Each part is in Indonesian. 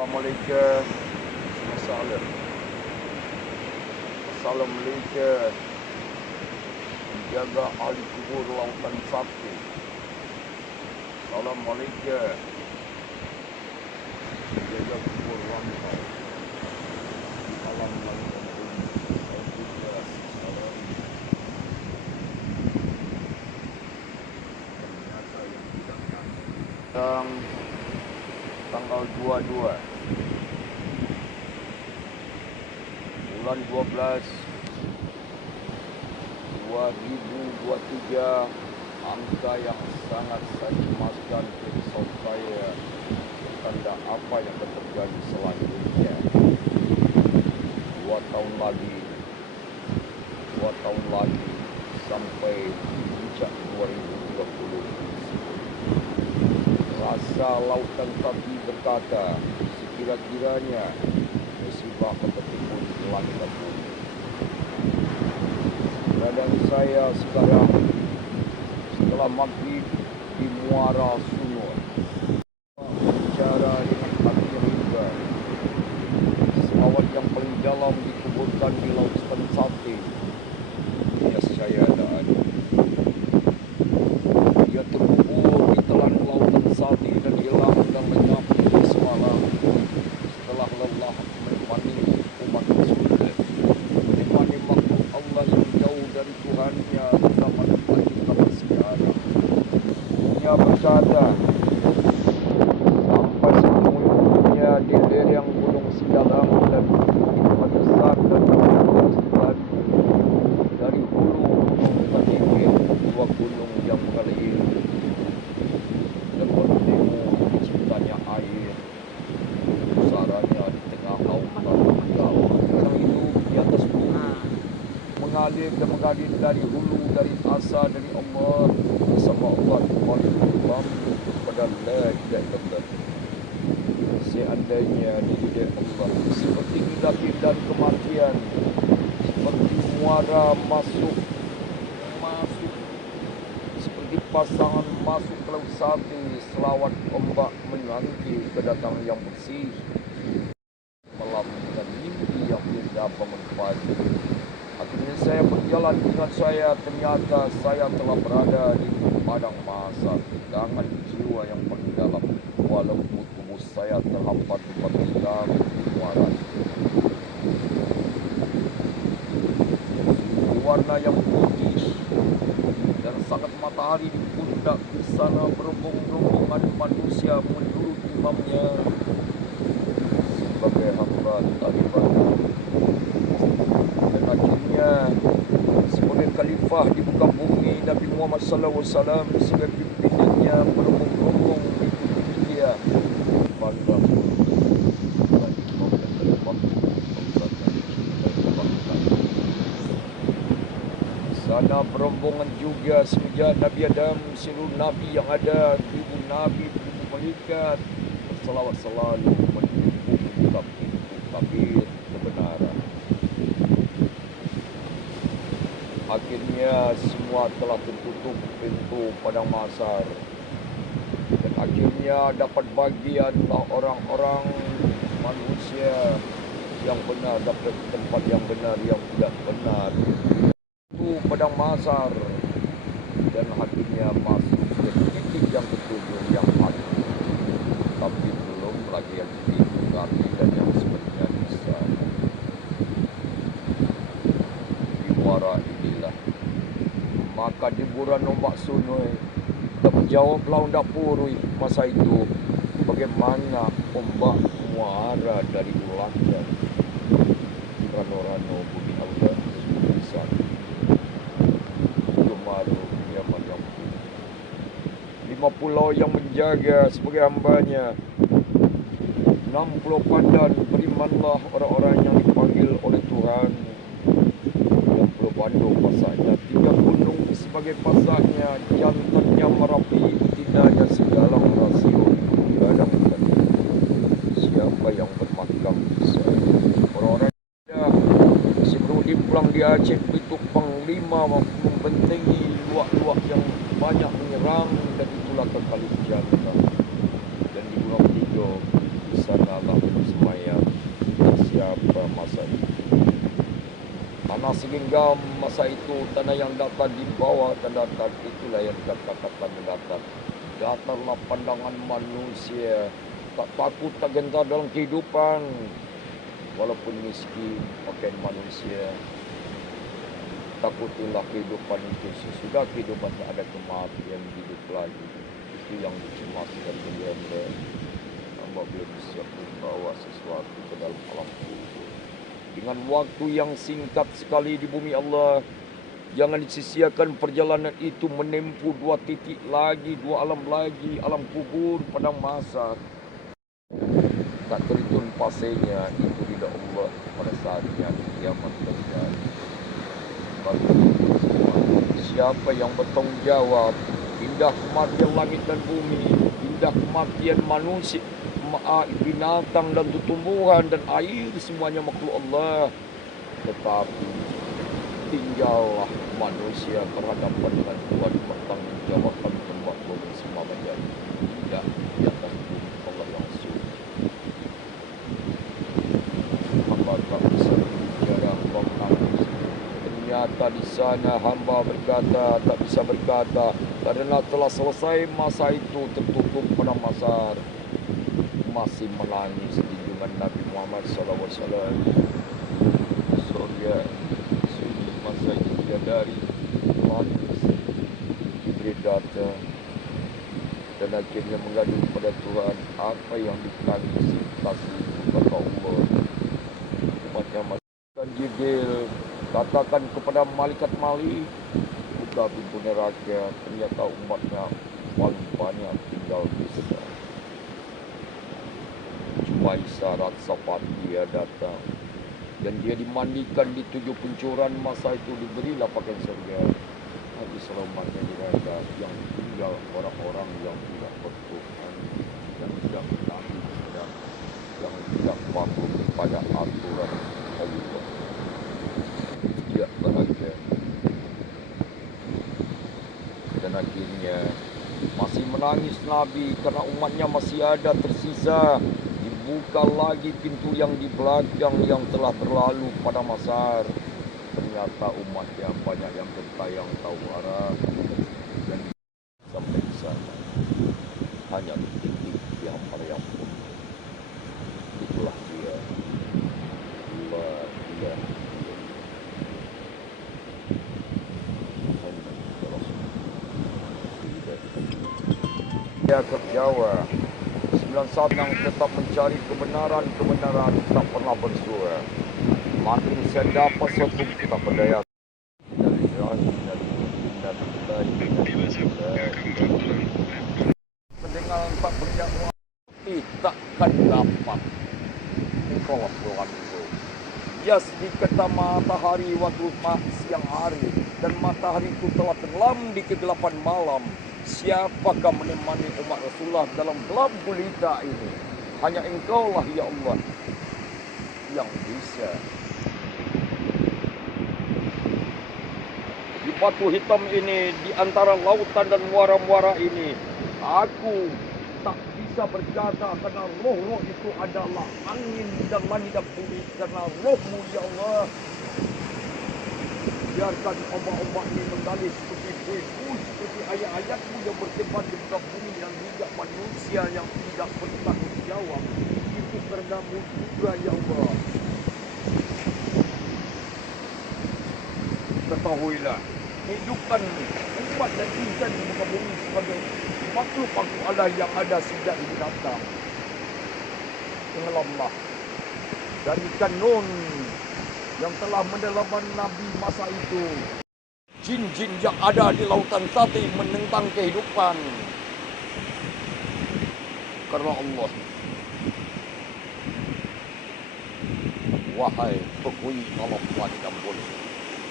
Assalamualaikum. Masalah. Assalamualaikum. Menjaga ahli kubur lautan satu. Assalamualaikum. Menjaga kubur rantau. Di alam lautan bumi. Alhamdulillah. Salam. Ternyata yang tidak tahu. Tanggal 22 bulan 12 2023, angka yang sangat saya cemaskan episod saya tanda apa yang akan terjadi selanjutnya. 2 tahun lagi sampai puncak 2030. Rasa lautan tapi berkata, sekira-kiranya musibah akan bertimbul di langit dan bumi. Keadaan saya sekarang setelah maghrib di Muara Sungai, bicara dengan hati yang lega. Pesawat yang paling dalam dikuburkan di Laut Sate. Saya ada. Dia terkubur di telan lautan Sate dan hilang dan lenyap semalam setelah lelah menemani umat Rasul, menemani makhluk Allah yang jauh dari Tuhannya zaman pagi sampai sekarang. Dia berkata, sampai semuanya di lereng gunung sedalam dan besar dan besar dari hulu gunung Katimin, dua gunung yang kali ini dan bertemu ciptanya air, pusaranya di tengah lautan dalam. Yang itu di atas bumi mengalir dan mengalir dari hulu, dari asa, dari Allah bersama Allah Tuhan kepada la ilaha illallah. Seandainya di Allah seperti hidup dan kematian, seperti muara masuk seperti pasangan masuk ke Laut Sate, selawat ombak menanti kedatangan yang bersih, malam dengan mimpi yang indah bangun pagi. Akhirnya saya berjalan dengan saya, ternyata saya telah berada di padang mahsyar, dengan jiwa yang paling dalam, walaupun tubuh saya terhampar di batu hitam muara. Warna yang putih dan sangat matahari di pundak di sana, berombong-rombongan manusia menurut imamnya sebagai hamba taliban. Dan akhirnya sebagai khalifah di muka bumi, Nabi Muhammad SAW sebagai pimpinannya berombong-rombong mengikuti dia. Pandang sana berombongan juga semenjak Nabi Adam, seluruh Nabi yang ada, ibu Nabi, ibu malaikat, bersalawat selalu membuka pintu tabir kebenaran. Akhirnya semua telah tertutup pintu padang mahsyar, dan akhirnya dapat bagianlah orang-orang manusia yang benar dapat tempat yang benar, yang tidak benar padang mahsyar, dan akhirnya masuk ke titik yang ketujuh yang hati, tapi belum lagi yang diingati dan yang sebenarnya di sana. Di muara inilah maka diburan ombak sungai tak menjawablah undak purui masa itu, bagaimana ombak muara dari ulangnya rano-rano bumi Allah bisa Yaman yang 5 pulau yang menjaga sebagai hambanya, 6 pulau pandan berimanlah orang-orang yang dipanggil oleh Tuhan, dan Pulau Bandung pasaknya, 3 gunung sebagai pasaknya, jantannya Merapi, betinanya segala rasio gadang dan siapa yang bermakam bisa orang-orang sebelum dipulang di Aceh itu panglima membentengi luak-luak yang banyak menyerang, dan itulah kekali jantan. Dan di Gunung Tiga di sana malam semayang. Siapa masa itu? Tanah sehingga masa itu tanah yang datar di bawah tanah datar itulah yang dikatakan datar. Datarlah pandangan manusia, tak takut tak gentar dalam kehidupan, walaupun miskin pakaian manusia. Takutilah kehidupan itu, sesudah kehidupan tak ada kematian, hidup lagi. Itu yang dicemaskan beliau. Hamba belum siap membawa sesuatu ke dalam alam kubur. Dengan waktu yang singkat sekali di bumi Allah, jangan disisia-siakan perjalanan itu menempuh 2 titik lagi, 2 alam lagi, alam kubur pada masa tak terjun pasirnya itu tidak Allah pada saatnya kiamat terjadi. Siapa yang bertanggung jawab? Indah kematian langit dan bumi, indah kematian manusia, binatang dan tumbuhan dan air, semuanya makhluk Allah. Tetapi tinggallah manusia berhadapan dengan Tuhan, bertanggung jawab membuat bumi semua menjadi indah di atas bumi Allah yang suci. Maka tak bisa bicara menangis. Ternyata di sana hamba berkata, tak bisa berkata karena telah selesai masa itu, tertutup pada masar. Masih menangis junjungan Nabi Muhammad SAW. Surya sunyi masa itu dia dari menangis. Jibril datang dan akhirnya mengadu kepada Tuhan, apa yang ditangisi kasih kata Allah. Umatnya masukkan Jibril, katakan kepada malaikat Malik, buka pintu neraka. Ternyata umatnya paling banyak tinggal di sana. Cuma isyarat syafaat dia datang dan dia dimandikan di 7 pencuran masa itu, diberilah pakaian surga. Tapi selamatnya di neraka yang tinggal orang-orang yang tidak bertuhan, yang tidak bertakwa, yang tidak patuh pada aturan Allah. Dia bahagia. Dan akhirnya masih menangis Nabi karena umatnya masih ada tersisa. Dibuka lagi pintu yang di belakang yang telah berlalu pada masar. Ternyata umatnya banyak yang bertayang tahu arah dan sampai di sana hanya titik yang Maryam pun. Itulah dia. Allah dia. Dia ke Jawa 91 yang tetap mencari kebenaran tak pernah bersuara. Makin saya dapat suatu kita berdaya. Mendengar tak bernyawa takkan dapat. Engkau Tuhan itu. Jas di kata matahari waktu siang hari, dan matahari itu telah tenggelam di kegelapan malam. Siapakah menemani umat Rasulullah dalam gelap gulita ini? Hanya Engkaulah ya Allah yang bisa. Di batu hitam ini, di antara lautan dan muara-muara ini, aku tak bisa berkata karena roh-roh itu adalah angin dan langit dan bumi, karena roh-Mu ya Allah. Biarkan ombak-ombak ini menggali seperti puing-puing, seperti ayat-ayat-Mu yang bertebar di muka bumi, dan juga manusia yang tidak bertanggung jawab. Itu karena-Mu juga ya Allah. Ketahuilah, kehidupan umat dan insan di muka bumi sebagai makhluk Allah yang ada sejak ini datang. Tenggelamlah dan ikan Nun yang telah menelan Nabi masa itu. Jin-jin yang ada di lautan tadi menentang kehidupan. Karena Allah, wahai penghuni alam langit dan bumi,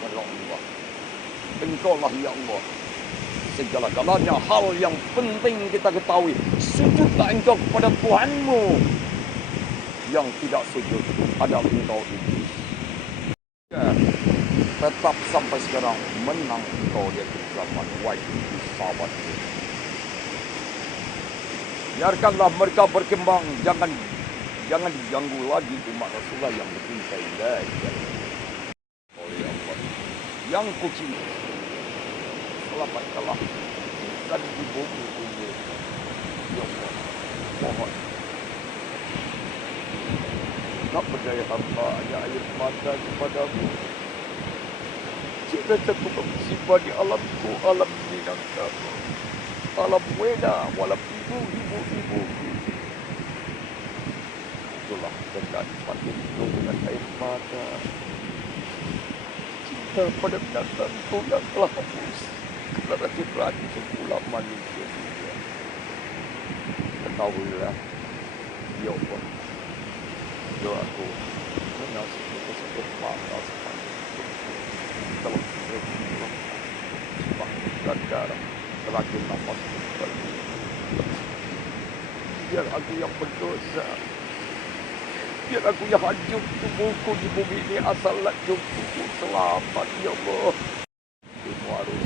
karena Allah, Engkaulah ya Allah segala-galanya. Hal yang penting kita ketahui, sujudlah engkau kepada Tuhanmu. Yang tidak sujud adalah engkau iblis. Ya, tetap sampai sekarang menang engkau di kegelapan. Wahai sahabat, biarkanlah mereka berkembang, jangan Jangan diganggu lagi umat Rasulullah yang bercinta indah oleh Allah. Yang kucinta, selamatkanlah dan di bumi ini. Ya Allah, mohon. Tak berdaya hamba hanya air mata kepadamu. Jika satu musibah di alamku, alam Minangkabau, alam Wena, walam ibu. Itulah dengan mati dengan air mata. Cinta pada binatangku yang telah hapus karena racun-racun sebulan manusia juga. Ketahuilah, ya Allah, doaku menasihat tersebut mata sepanjang sebab dan darah terakhir nafas kembali. Biar aku yang berdosa, biar aku yang hancur tubuhku di bumi ini, asallah tubuhku selamat ya Allah. Ilmu harus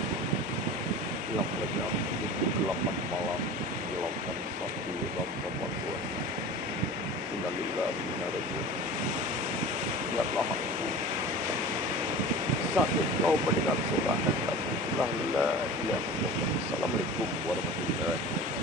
hilang lenyap di kegelapan malam di lautan satu dalam Ramadan. Innalillahi wa inna ilaihi raji'un. Biarlah aku sakit kau mendengar surah dan la ilaha illallah. Assalamualaikum warahmatullahi wabarakatuh.